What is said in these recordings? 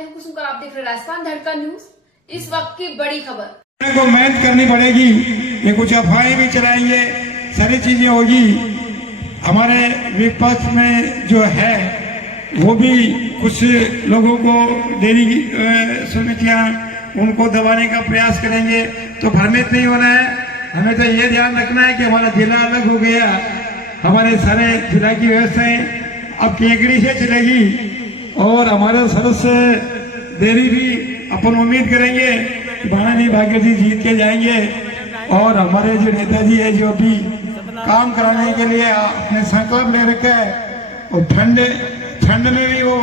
मैं हूं कुसुम, आप देख रहे हैं राजस्थान धड़का न्यूज। इस वक्त की बड़ी खबर को मेहनत करनी पड़ेगी, ये कुछ अफवाहें भी चलाएंगे, सारी चीजें होगी। हमारे विपक्ष में जो है वो भी कुछ लोगों को डेयरी समितियां उनको दबाने का प्रयास करेंगे, तो भ्रमित नहीं होना है। हमें तो ये ध्यान रखना है कि हमारा जिला अलग हो गया, हमारे सारे जिला की व्यवस्थाएं अब केकड़ी से चलेगी और हमारे सदस्य डेयरी भी अपन उम्मीद करेंगे कि माननीय भाग्य जी जीत के जाएंगे। और हमारे जो नेताजी है जो अभी काम कराने के लिए अपने संकल्प ले रखे है, और ठंड में भी वो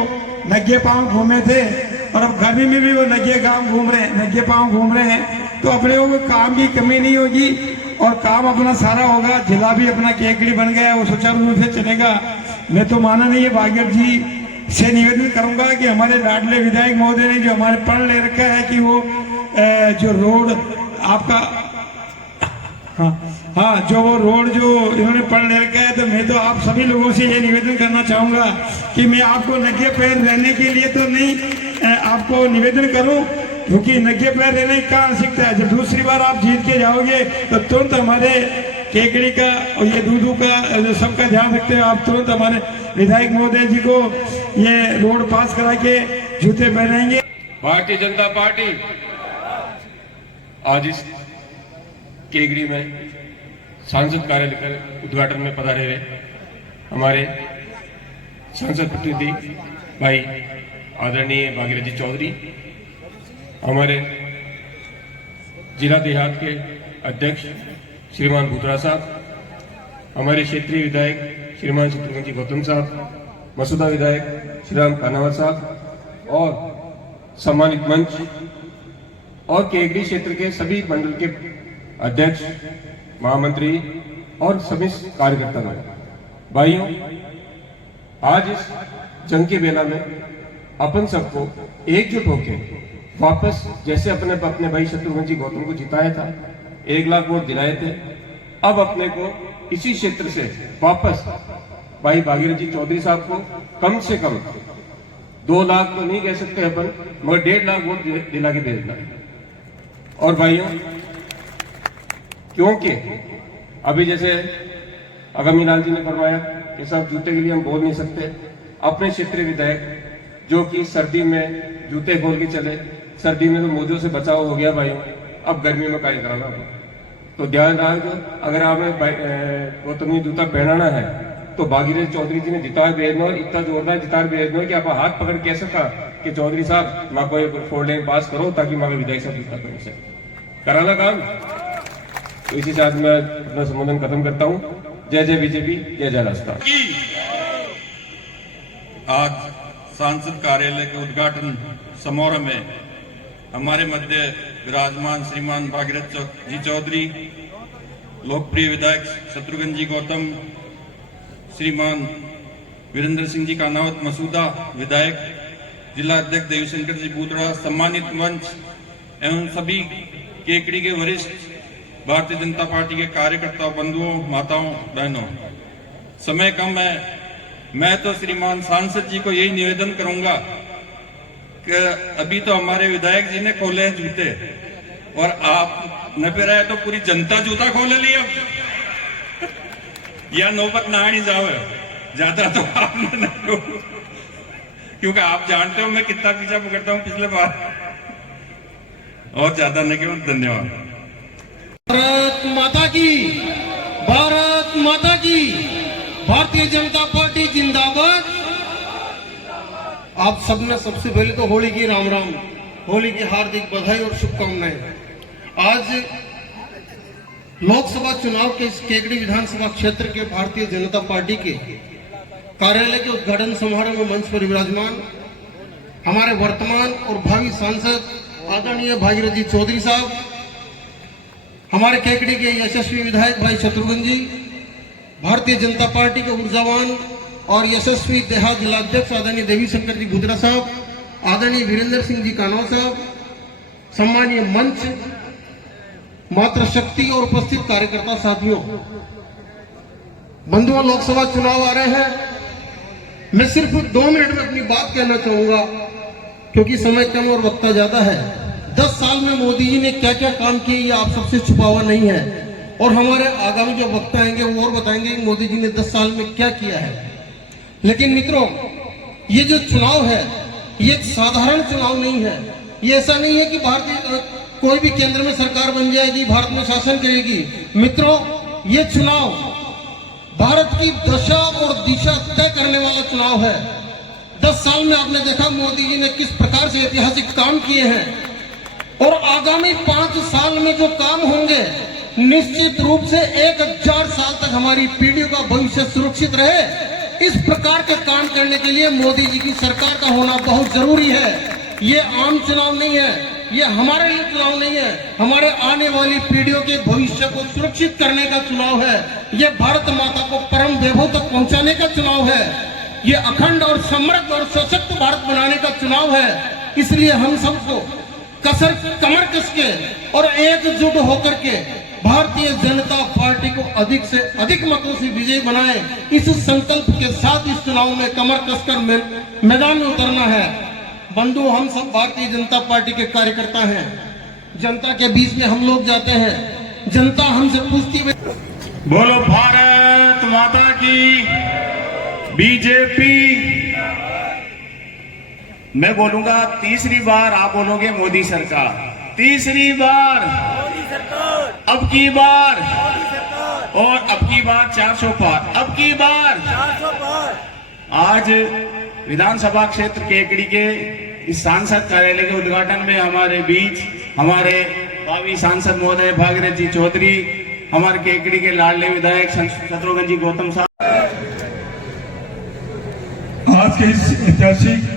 नंगे पांव घूमे थे और अब गर्मी में भी वो नंगे पांव घूम रहे हैं। तो अपने को काम की कमी नहीं होगी और काम अपना सारा होगा। जिला भी अपना केकड़ी बन गया, वो सुचारू रूप से चलेगा। मैं तो माननीय भाग्य जी से निवेदन करूंगा कि हमारे लाडले विधायक महोदय ने जो हमारे प्रण ले रखा है कि वो जो रोड आपका जो वो रोड जो इन्होंने प्रण ले रखा है, तो मैं तो आप सभी लोगों से ये निवेदन करना चाहूंगा कि मैं आपको नंगे पैर रहने के लिए तो नहीं आपको निवेदन करूं, क्योंकि नंगे पैर रहने का आवश्यकता है। जब दूसरी बार आप जीत के जाओगे तो तुरंत हमारे केकड़ी का और ये दूधू का जो सबका ध्यान रखते हैं, आप तुरंत हमारे विधायक महोदय जी को ये रोड पास करा के जूते पहनाएंगे। भारतीय जनता पार्टी आज इस केकड़ी में सांसद कार्यालय के उद्घाटन में पधारे रहे हमारे सांसद प्रतिनिधि भाई आदरणीय भागीरथी चौधरी, हमारे जिला देहात के अध्यक्ष श्रीमान भूतरा साहब, हमारे क्षेत्रीय विधायक श्रीमान शत्रुघ्न जी गौतम साहब, मसूदा विधायक श्रीराम कानावत साहब और सम्मानित मंच और केकड़ी क्षेत्र के सभी मंडल के अध्यक्ष, महामंत्री और सभी कार्यकर्ता भाइयों, आज इस जंग के बेला में अपन सबको एकजुट होकर वापस जैसे अपने भाई शत्रुघ्न जी गौतम को जिताया था, 1 लाख वोट दिलाए थे, अब अपने को इसी क्षेत्र से वापस भाई भागीरथी चौधरी साहब को कम से कम 2 लाख तो नहीं कह सकते अपन, मगर 1.5 लाख वोट दिला के भेजना है। और भाइयों, क्योंकि अभी जैसे अगमी लाल जी ने फरमाया कि साहब जूते के लिए हम बोल नहीं सकते, अपने क्षेत्रीय विधायक जो कि सर्दी में जूते खोल के चले, सर्दी में तो मोजों से बचाव हो गया भाइयों, अब गर्मी में कार्य कराना होगा, तो ध्यान रखो अगर हमें गौतम जी जूता पहनाना है तो भागीरथी चौधरी जी ने जिताए भेजना और इतना जोरदार जितार भेजना कि आप हाथ पकड़ कैसे कहा कि चौधरी साहब माँ को 4 लेन पास करो ताकि माँ विधायक साहब जूता पहन सके, कराना काम। तो इसी साथ मैं अपना संबोधन खत्म करता हूँ। जय जय बीजेपी, जय जय राजस्थान। आज सांसद कार्यालय के उद्घाटन समारोह में हमारे मध्य विराजमान श्रीमान भागीरथ जी चौधरी, लोकप्रिय विधायक शत्रुघ्न जी गौतम, श्रीमान वीरेंद्र सिंह जी कानावत मसूदा विधायक, जिला अध्यक्ष देवीशंकर जी बूतड़ा, सम्मानित मंच एवं सभी केकड़ी के वरिष्ठ भारतीय जनता पार्टी के कार्यकर्ता बंधुओं, माताओं, बहनों, समय कम है। मैं तो श्रीमान सांसद जी को यही निवेदन करूंगा कि अभी तो हमारे विधायक जी ने खोले हैं जूते और आप न पे रहे तो पूरी जनता जूता खोले लिया, या नौबत ना आनी जाओ ज्यादा तो आप न करो, क्योंकि आप जानते हो मैं कितना पीछा पकड़ता हूं पिछले बार, और ज्यादा न क्यों। धन्यवाद। भारत माता की, भारत माता की, भारतीय जनता पार्टी जिंदाबाद। आप सबने सबसे पहले तो होली की राम राम, होली की हार्दिक बधाई और शुभकामनाएं। आज लोकसभा चुनाव के इस केकड़ी विधानसभा क्षेत्र के भारतीय जनता पार्टी के कार्यालय के उद्घाटन समारोह में मंच पर विराजमान हमारे वर्तमान और भावी सांसद आदरणीय भागीरथी चौधरी साहब, हमारे केकड़ी के यशस्वी विधायक भाई शत्रुघ्न जी, भारतीय जनता पार्टी के ऊर्जावान और यशस्वी देहात जिलाध्यक्ष आदरणीय देवीशंकर जी बूतड़ा साहब, आदरणीय वीरेंद्र सिंह जी कानौत साहब, सम्मानीय मंच, मातृशक्ति और उपस्थित कार्यकर्ता साथियों, बंधुओं, लोकसभा चुनाव आ रहे हैं। मैं सिर्फ 2 मिनट में अपनी बात कहना चाहूंगा क्योंकि समय कम और वक्त ज्यादा है। 10 साल में मोदी जी ने क्या क्या काम किए ये आप सबसे छुपा हुआ नहीं है, और हमारे आगामी जो वक्त आएंगे वो और बताएंगे कि मोदी जी ने 10 साल में क्या किया है। लेकिन मित्रों, ये जो चुनाव है ये एक साधारण चुनाव नहीं है। ये ऐसा नहीं है कि भारतीय कोई भी केंद्र में सरकार बन जाएगी, भारत में शासन करेगी। मित्रों, ये चुनाव भारत की दशा और दिशा तय करने वाला चुनाव है। 10 साल में आपने देखा मोदी जी ने किस प्रकार से ऐतिहासिक काम किए हैं, और आगामी 5 साल में जो काम होंगे निश्चित रूप से 1000 साल तक हमारी पीढ़ियों का भविष्य सुरक्षित रहे। इस प्रकार के काम करने के लिए मोदी जी की सरकार का होना बहुत जरूरी है। ये आम चुनाव नहीं है, ये हमारे लिए चुनाव नहीं है, हमारे आने वाली पीढ़ियों के भविष्य को सुरक्षित करने का चुनाव है। ये भारत माता को परम वैभव तक पहुंचाने का चुनाव है। ये अखंड और समृद्ध और सशक्त भारत बनाने का चुनाव है। इसलिए हम सबको कमर कस के और एकजुट होकर के भारतीय जनता पार्टी को अधिक से अधिक मतों से विजयी बनाए, इस संकल्प के साथ इस चुनाव में कमर कसकर मैदान में उतरना है। बंधु, हम सब भारतीय जनता पार्टी के कार्यकर्ता हैं। जनता के बीच में हम लोग जाते हैं, जनता हमसे पूछती है, बोलो भारत माता की, बीजेपी। मैं बोलूंगा तीसरी बार, आप बोलोगे मोदी सरकार। तीसरी बार मोदी सरकार, अब की बार मोदी सरकार, और अब की बार 400 पार, अब की बार 400 पार। आज विधानसभा क्षेत्र केकड़ी के इस सांसद कार्यालय के उद्घाटन में हमारे बीच हमारे भावी सांसद महोदय भागीरथ जी चौधरी, हमारे केकड़ी के लाडले विधायक शत्रुघ्न जी गौतम साहब। आज के इस ऐतिहासिक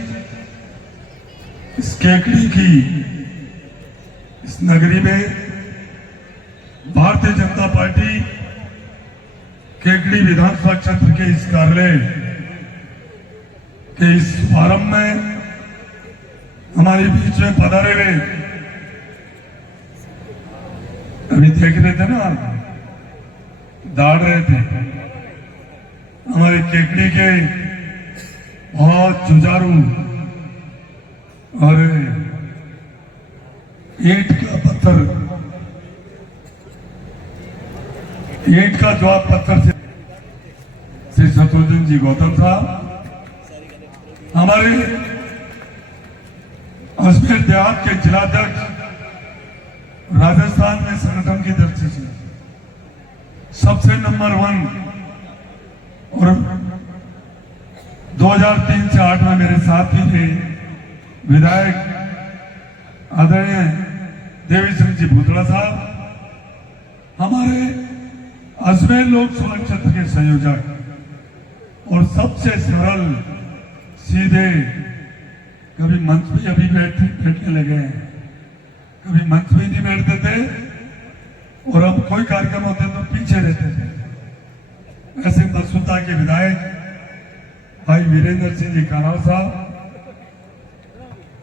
इस केकड़ी की इस नगरी में भारतीय जनता पार्टी केकड़ी विधानसभा क्षेत्र के इस कार्यालय के इस फारम में हमारे बीच में पधारे हुए, अभी देख रहे थे ना, दौड़ रहे थे, हमारे केकड़ी के बहुत जुझारू और ईंट का जवाब पत्थर से श्री शत्रुघ्न जी गौतम साहब, हमारे अजमेर देहात के जिलाध्यक्ष, राजस्थान में संगठन की दृष्टि से सबसे नंबर 1, और 2003 से 8 में मेरे साथी थे विधायक आदरणीय देवी सिंह जी भूतड़ा साहब, हमारे अजमेर लोकसभा क्षेत्र के संयोजक, और सबसे सरल सीधे, कभी मंच पे अभी बैठने लगे हैं, कभी मंच पे नहीं बैठते थे, और अब कोई कार्यक्रम होते तो पीछे रहते थे। ऐसे मसूदा के विधायक भाई वीरेंद्र सिंह जी कानाव साहब,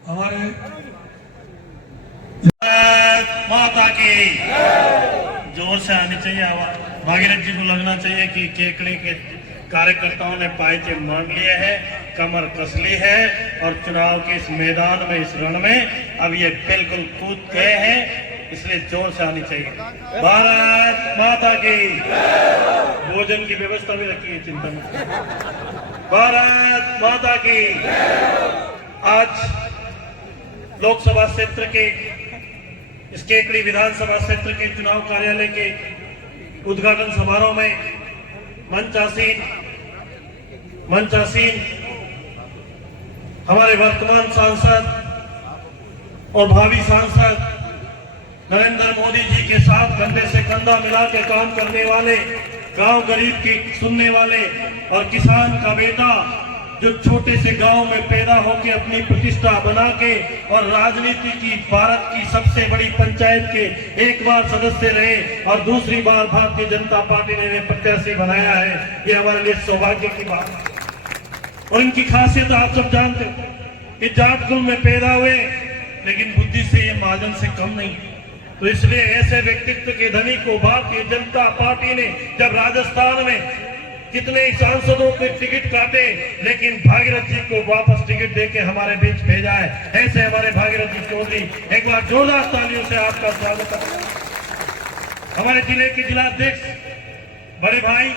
हमारे माता की जोर से आनी चाहिए आवाज। भागीरथ जी को लगना चाहिए कि केकड़ी के कार्यकर्ताओं ने पायचे मान लिए हैं, कमर कस ली है, और चुनाव के इस मैदान में, इस रण में अब ये बिल्कुल कूद गए हैं, इसलिए जोर से आनी चाहिए। भारत माता की, भोजन की व्यवस्था भी रखी है, चिंता मत। भारत माता की। आज लोकसभा क्षेत्र के इस केकड़ी विधानसभा क्षेत्र के चुनाव कार्यालय के उद्घाटन समारोह में मंचासीन हमारे वर्तमान सांसद और भावी सांसद नरेंद्र मोदी जी के साथ कंधे से कंधा मिला के काम करने वाले, गांव गरीब की सुनने वाले, और किसान का बेटा जो छोटे से गांव में पैदा होकर अपनी प्रतिष्ठा बना के और राजनीति की, भारत की सबसे बड़ी पंचायत के एक बार सदस्य रहे और दूसरी बार भारतीय जनता पार्टी ने प्रत्याशी बनाया है, ये हमारे लिए सौभाग्य की बात है। और इनकी खासियत आप सब जानते हो कि जाट कुल में पैदा हुए, लेकिन बुद्धि से ये महाजन से कम नहीं। तो इसलिए ऐसे व्यक्तित्व के धनी को भारतीय जनता पार्टी ने जब राजस्थान में कितने ही सांसदों के टिकट काटे, लेकिन भागीरथ जी को वापस टिकट देके हमारे बीच भेजा है। ऐसे हमारे भागीरथ जी चौधरी, एक बार जोरदार तालियों से आपका स्वागत करते हैं। हमारे जिले के जिलाध्यक्ष बड़े भाई,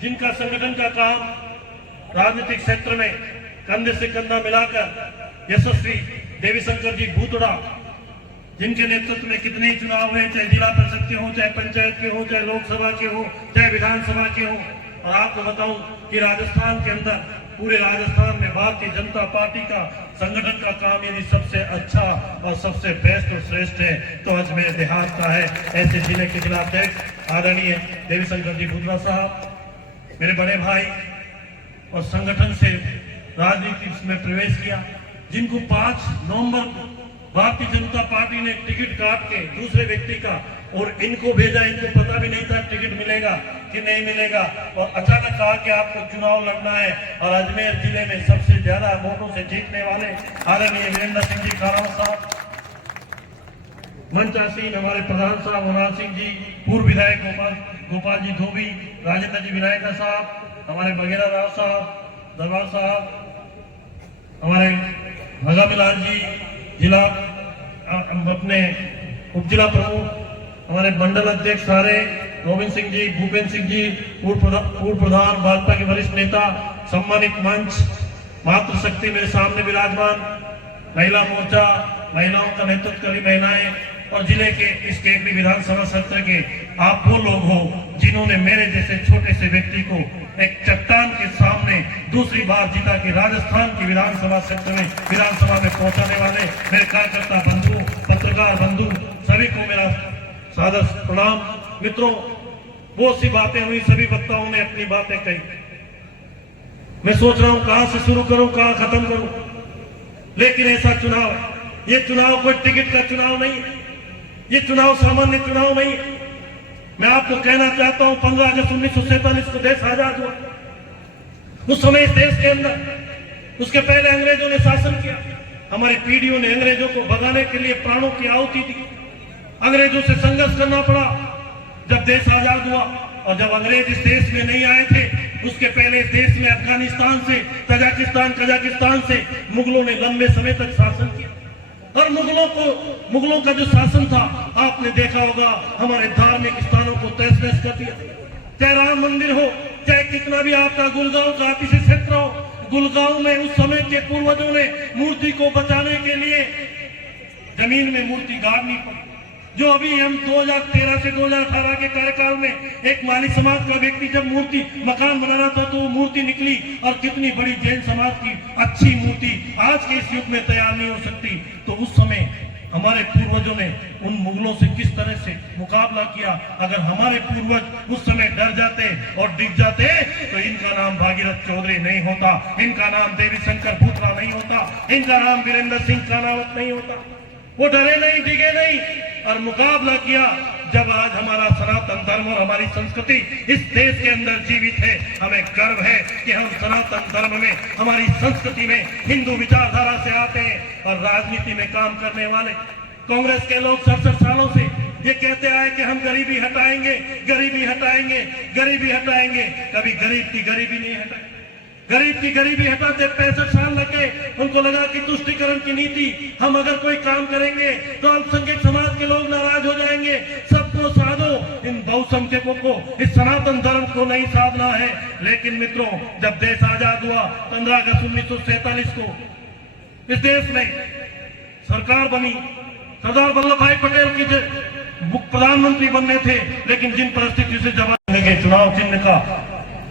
जिनका संगठन का काम राजनीतिक क्षेत्र में कंधे से कंधा मिलाकर यशस्वी देवीशंकर जी भूतड़ा, जिनके नेतृत्व में कितने ही चुनाव हुए, चाहे जिला परिषद के हो, चाहे पंचायत के हो, चाहे लोकसभा के हो, चाहे विधानसभा के हो। और आपको बताऊं कि राजस्थान के अंदर, पूरे राजस्थान में भारतीय जनता पार्टी का संगठन का काम यदि सबसे अच्छा और सबसे बेस्ट और श्रेष्ठ है तो अजमेर देहात का है। ऐसे जिले के जिलाध्यक्ष आदरणीय देवीशंकर जी भूतड़ा साहब, मेरे बड़े भाई और संगठन से राजनीति में प्रवेश किया, जिनको 5 नवंबर को भारतीय जनता पार्टी ने टिकट काट के दूसरे व्यक्ति का और इनको भेजा। इनको पता भी नहीं था टिकट मिलेगा कि नहीं मिलेगा, और अचानक कहा कि आपको चुनाव लड़ना है। और अजमेर जिले में सबसे ज्यादा वोटों से जीतने वाले आदरणीय वीरेंद्र सिंह जी खारावत साहब, मंचासीन हमारे प्रधान साहब मनोहर सिंह जी, पूर्व विधायक गोपाल जी धोबी, राजेंद्र जी विनायका साहब, हमारे बघेला राव साहब, दरबार साहब, हमारे भगामीलाल जी जिला अपने उप जिला प्रमुख, हमारे मंडल अध्यक्ष सारे, गोविंद सिंह जी, भूपेंद्र सिंह जी, पूर्व प्रधान भाजपा के वरिष्ठ नेता, सम्मानित मंच, मातृशक्ति मेरे सामने विराजमान, महिला मोर्चा, महिलाओं का नेतृत्व करी महिलाएं, और जिले के इस केकड़ी विधानसभा क्षेत्र के आप वो लोग हो जिन्होंने मेरे जैसे छोटे से व्यक्ति को एक चट्टान के सामने दूसरी बार जीता के राजस्थान की विधानसभा क्षेत्र में विधानसभा में पहुंचाने वाले मेरे कार्यकर्ता बंधु, पत्रकार बंधु, सभी को मेरा सादर प्रणाम। मित्रों, बहुत सी बातें हुई, सभी वक्ताओं ने अपनी बातें कही। मैं सोच रहा हूं कहां से शुरू करूं, कहां खत्म करूं, लेकिन ऐसा चुनाव, ये चुनाव कोई टिकट का चुनाव नहीं है, ये चुनाव सामान्य चुनाव नहीं है। मैं आपको कहना चाहता हूं 15 अगस्त 1947 को देश आजाद हुआ। उस समय इस देश के अंदर, उसके पहले अंग्रेजों ने शासन किया, हमारी पीढ़ियों ने अंग्रेजों को भगाने के लिए प्राणों की आहुति दी, अंग्रेजों से संघर्ष करना पड़ा जब देश आजाद हुआ। और जब अंग्रेज इस देश में नहीं आए थे, उसके पहले इस देश में अफगानिस्तान से, कजाकिस्तान से मुगलों ने लंबे समय तक शासन किया। और मुगलों का जो शासन था, आपने देखा होगा, हमारे धार्मिक स्थानों को तहस नहस कर दिया। चाहे राम मंदिर हो, चाहे कितना भी आपका गुड़गांव का किसी क्षेत्र हो, गुड़गांव में उस समय के पूर्वजों ने मूर्ति को बचाने के लिए जमीन में मूर्ति गाड़नी पड़ी। जो अभी हम 2013 से 2018 के कार्यकाल में एक माली समाज का व्यक्ति जब मूर्ति मकान बनाना था तो वो मूर्ति निकली, और कितनी बड़ी जैन समाज की अच्छी मूर्ति आज के इस युग में तैयार नहीं हो सकती। तो उस समय हमारे पूर्वजों ने उन मुगलों से किस तरह से मुकाबला किया। अगर हमारे पूर्वज उस समय डर जाते और डिग जाते तो इनका नाम भागीरथ चौधरी नहीं होता, इनका नाम देवीशंकर भूतड़ा नहीं होता, इनका नाम वीरेंद्र सिंह खानावत नहीं होता। वो डरे नहीं, डिगे नहीं और मुकाबला किया। जब आज हमारा सनातन धर्म और हमारी संस्कृति इस देश के अंदर जीवित है, हमें गर्व है कि हम सनातन धर्म में, हमारी संस्कृति में हिंदू विचारधारा से आते हैं और राजनीति में काम करने वाले। कांग्रेस के लोग 67 सालों से ये कहते आए कि हम गरीबी हटाएंगे, गरीबी हटाएंगे, गरीबी हटाएंगे, कभी गरीब की गरीबी नहीं हटाई। गरीब की गरीबी हटाते 65 साल लगे। उनको लगा कि तुष्टीकरण की नीति, हम अगर कोई काम करेंगे तो अल्पसंख्यक समाज के लोग नाराज हो जाएंगे, सबको साधो, इन बहुसंख्यकों को, इस सनातन धर्म को नहीं साधना है। लेकिन मित्रों, जब देश आजाद हुआ 15 अगस्त 1947 को इस देश में सरकार बनी, सरदार वल्लभ भाई पटेल की प्रधानमंत्री बनने थे, लेकिन जिन परिस्थितियों से जवाब के चुनाव चिन्ह का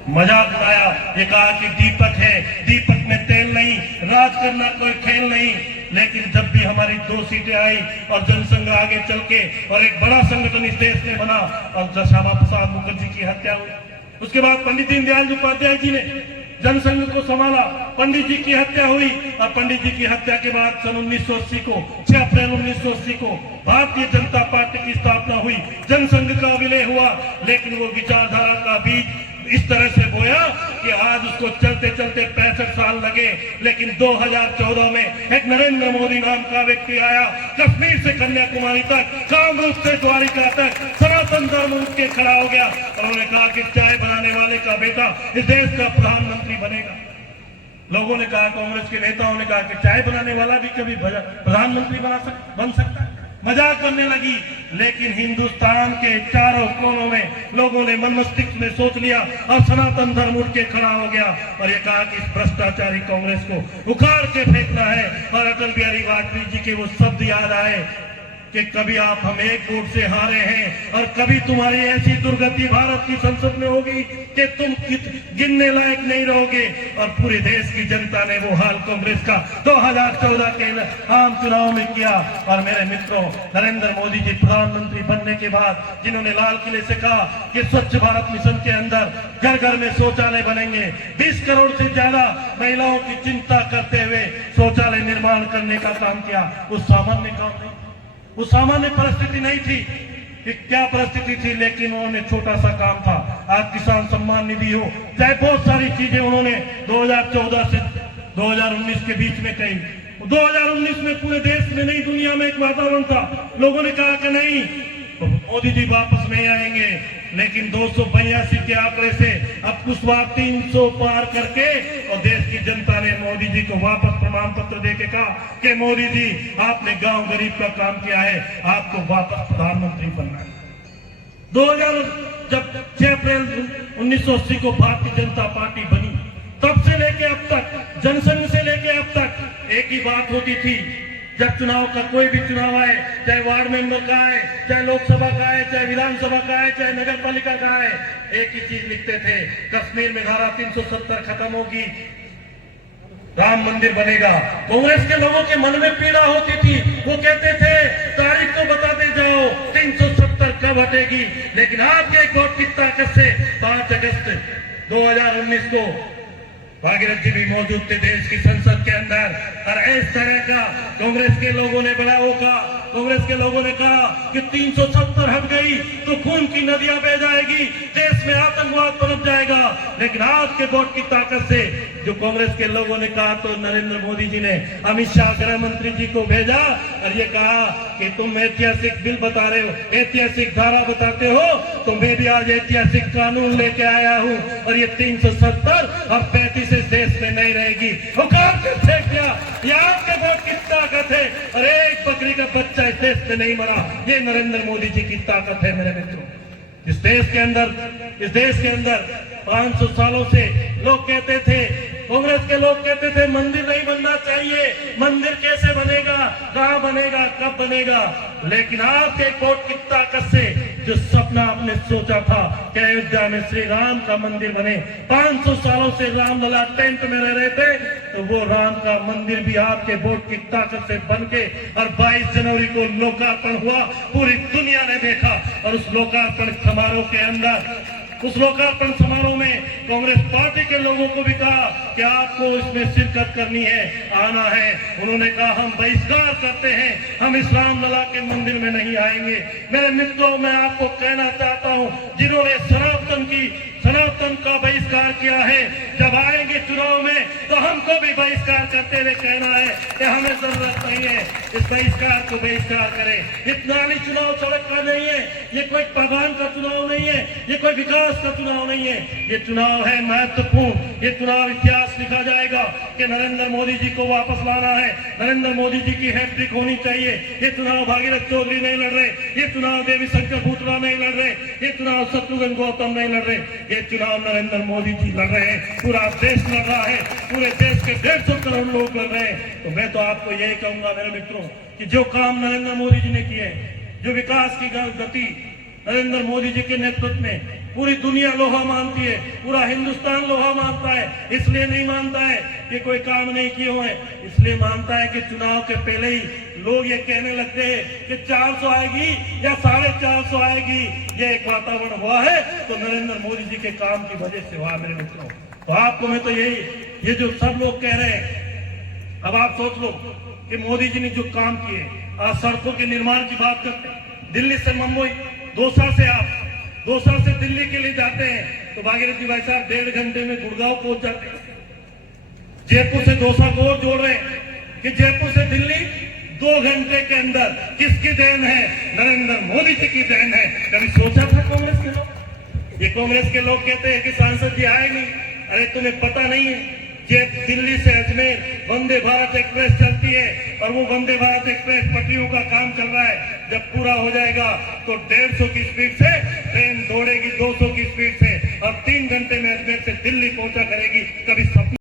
मजाक उड़ाया। ये कहा कि दीपक है, दीपक में तेल नहीं, राज करना कोई खेल नहीं। लेकिन जब भी हमारी 2 सीटें आई और जनसंघ आगे चल के और एक बड़ा संगठन इस देश में बना और श्यामा प्रसाद मुखर्जी की हत्या हुई, उसके बाद पंडित दीनदयाल उपाध्याय जी ने जनसंघ को संभाला, पंडित जी की हत्या हुई और पंडित जी की हत्या के बाद सन 1980 को 6 अप्रैल 1980 को भारतीय जनता पार्टी की स्थापना हुई, जनसंघ का विलय हुआ। लेकिन वो विचारधारा का बीज इस तरह से बोया कि आज उसको चलते चलते 65 साल लगे। लेकिन 2014 में एक नरेंद्र मोदी नाम का व्यक्ति आया, कश्मीर से कन्याकुमारी तक, कामरूप से द्वारिका तक सनातन धर्म उठ के खड़ा हो गया और उन्होंने कहा कि चाय बनाने वाले का बेटा इस देश का प्रधानमंत्री बनेगा। लोगों ने कहा, कांग्रेस के नेताओं ने कहा कि चाय बनाने वाला भी कभी प्रधानमंत्री बन सकता है। मजाक करने लगी, लेकिन हिंदुस्तान के चारों कोनों में लोगों ने मन मस्तिष्क में सोच लिया और सनातन धर्म उठ के खड़ा हो गया और ये कहा कि इस भ्रष्टाचारी कांग्रेस को उखाड़ के फेंकना है। और अटल बिहारी वाजपेयी जी के वो शब्द याद आए कि कभी आप हम एक वोट से हारे हैं और कभी तुम्हारी ऐसी दुर्गति भारत की संसद में होगी कि तुम गिनने लायक नहीं रहोगे। और पूरे देश की जनता ने वो हाल कांग्रेस का 2014 के आम चुनाव में किया। और मेरे मित्रों, नरेंद्र मोदी जी प्रधानमंत्री बनने के बाद जिन्होंने लाल किले से कहा कि स्वच्छ भारत मिशन के अंदर घर घर में शौचालय बनेंगे, 20 करोड़ से ज्यादा महिलाओं की चिंता करते हुए शौचालय निर्माण करने का काम किया। वो सामान्य काम नहीं, वो सामान्य परिस्थिति नहीं थी कि क्या परिस्थिति थी, लेकिन उन्होंने छोटा सा काम था। आज किसान सम्मान निधि हो, चाहे बहुत सारी चीजें उन्होंने 2014 से 2019 के बीच में कही। 2019 में पूरे देश में नहीं, दुनिया में एक वातावरण था, लोगों ने कहा कि नहीं मोदी जी वापस नहीं आएंगे, लेकिन 282 के आंकड़े से अब कुशवाहा 300 पार करके और देश की जनता ने मोदी जी को वापस प्रमाण पत्र देके कहा कि मोदी जी आपने गांव गरीब का काम किया है, आपको वापस प्रधानमंत्री बनना है। जब 6 अप्रैल 1980 को भारतीय जनता पार्टी बनी, तब से लेके अब तक, जनसंघ से लेके अब तक एक ही बात होती थी, जब चुनाव का कोई भी चुनाव आए, चाहे वार्ड मेंबर का आए, चाहे लोकसभा का आए, चाहे विधानसभा का आए, चाहे नगर पालिका का आए, एक ही चीज लिखते थे, कश्मीर में धारा 370 खत्म होगी, राम मंदिर बनेगा। कांग्रेस के लोगों के मन में पीड़ा होती थी, वो कहते थे तारीख तो बताते जाओ 370 कब हटेगी। लेकिन आपके एक वोट की ताकत से 5 अगस्त 2019 को भागीरथ जी भी मौजूद थे देश की संसद के अंदर, और इस तरह का कांग्रेस के लोगों ने बड़ा होगा, कांग्रेस के लोगों ने कहा कि 370 हट गई तो खून की नदियां बह जाएगी, देश में आतंकवाद पनप जाएगा। लेकिन आपके वोट की ताकत से जो कांग्रेस के लोगों ने कहा, तो नरेंद्र मोदी जी ने अमित शाह गृह मंत्री जी को भेजा और ये कहा कि तुम ऐतिहासिक बिल बता रहे हो, ऐतिहासिक धारा बताते हो, तो मैं भी आज ऐतिहासिक कानून लेके आया हूं और ये 370 और 35 इस देश में नहीं रहेगी। हुकार के फेंक दिया, ये आपके वोट की ताकत है और एक बकरी का बच्चा इस देश में नहीं मरा, ये नरेंद्र मोदी जी की ताकत है। मेरे मित्रों, इस देश के अंदर 500 सालों से लोग कहते थे, कांग्रेस के लोग कहते थे मंदिर नहीं बनना चाहिए, मंदिर कैसे बनेगा, कहां बनेगा, कब बनेगा। लेकिन आपके वोट की ताकत से जो सपना आपने सोचा था कि अयोध्या में श्री राम का मंदिर बने, 500 सालों से रामलला टेंट में रह रहे थे, तो वो राम का मंदिर भी आपके वोट की ताकत से बन के और 22 जनवरी को लोकार्पण हुआ, पूरी दुनिया ने देखा। और उस लोकार्पण समारोह के अंदर, उस लोकार्पण समारोह में कांग्रेस पार्टी के लोगों को भी कहा कि आपको इसमें शिरकत करनी है, आना है। उन्होंने कहा हम बहिष्कार करते हैं, हम इस रामलला के मंदिर में नहीं आएंगे। मेरे मित्रों, मैं आपको कहना चाहता हूं, जिन्होंने सनातन का बहिष्कार किया है, जब आएंगे चुनाव में तो हमको भी बहिष्कार करते हुए कहना है कि हमें जरूरत नहीं है, इस बहिष्कार को बहिष्कार करें। इतना नहीं, चुनाव सड़क का नहीं है, ये कोई भगवान का चुनाव नहीं है, ये कोई विकास का चुनाव नहीं है, ये चुनाव है महत्वपूर्ण। ये चुनाव इतिहास लिखा जाएगा कि नरेंद्र मोदी जी को वापस लाना है, नरेंद्र मोदी जी की हैट्रिक होनी चाहिए। ये चुनाव भागीरथ चौधरी नहीं लड़ रहे, ये चुनाव देवी शंकर भूतड़ा नहीं लड़ रहे, ये चुनाव शत्रुघ्न गौतम नहीं लड़ रहे, ये चुनाव नरेंद्र मोदी जी लड़ रहे हैं। पूरा देश लड़ रहा है, पूरे देश के 150 करोड़ लोग लड़ रहे हैं। तो मैं तो आपको यही कहूंगा मेरे मित्रों कि जो काम नरेंद्र मोदी जी ने किए, जो विकास की गति नरेंद्र मोदी जी के नेतृत्व में पूरी दुनिया लोहा मानती है, पूरा हिंदुस्तान लोहा मानता है। इसलिए नहीं मानता है कि कोई काम नहीं किए हुए, इसलिए मानता है कि चुनाव के पहले ही लोग ये कहने लगते हैं कि 400 आएगी या 450 आएगी। ये एक वातावरण हुआ है तो नरेंद्र मोदी जी के काम की वजह से हुआ। मेरे मित्रों, तो आपको मैं तो ये जो सब लोग कह रहे हैं, अब आप सोच लो कि मोदी जी ने जो काम किए, आज सड़कों के निर्माण की बात करते हैं, दिल्ली से मुंबई, दौसा से दिल्ली के लिए जाते हैं तो भागीरथ जी भाई साहब 1.5 घंटे में गुड़गांव पहुंच जाते हैं। जयपुर से दौसा को और जोड़ रहे हैं कि जयपुर से दिल्ली 2 घंटे के अंदर। किसकी देन है? नरेंद्र मोदी जी की देन है। कभी सोचा था कांग्रेस के लोग? ये कांग्रेस के लोग कहते हैं कि सांसद जी आए नहीं। अरे तुम्हें पता नहीं है, ये दिल्ली से अजमेर वंदे भारत एक्सप्रेस चलती है और वो वंदे भारत एक्सप्रेस पटरियों का काम चल रहा है। जब पूरा हो जाएगा तो 150 की स्पीड से ट्रेन दौड़ेगी 200 की स्पीड से और 3 घंटे में अजमेर से दिल्ली पहुंचा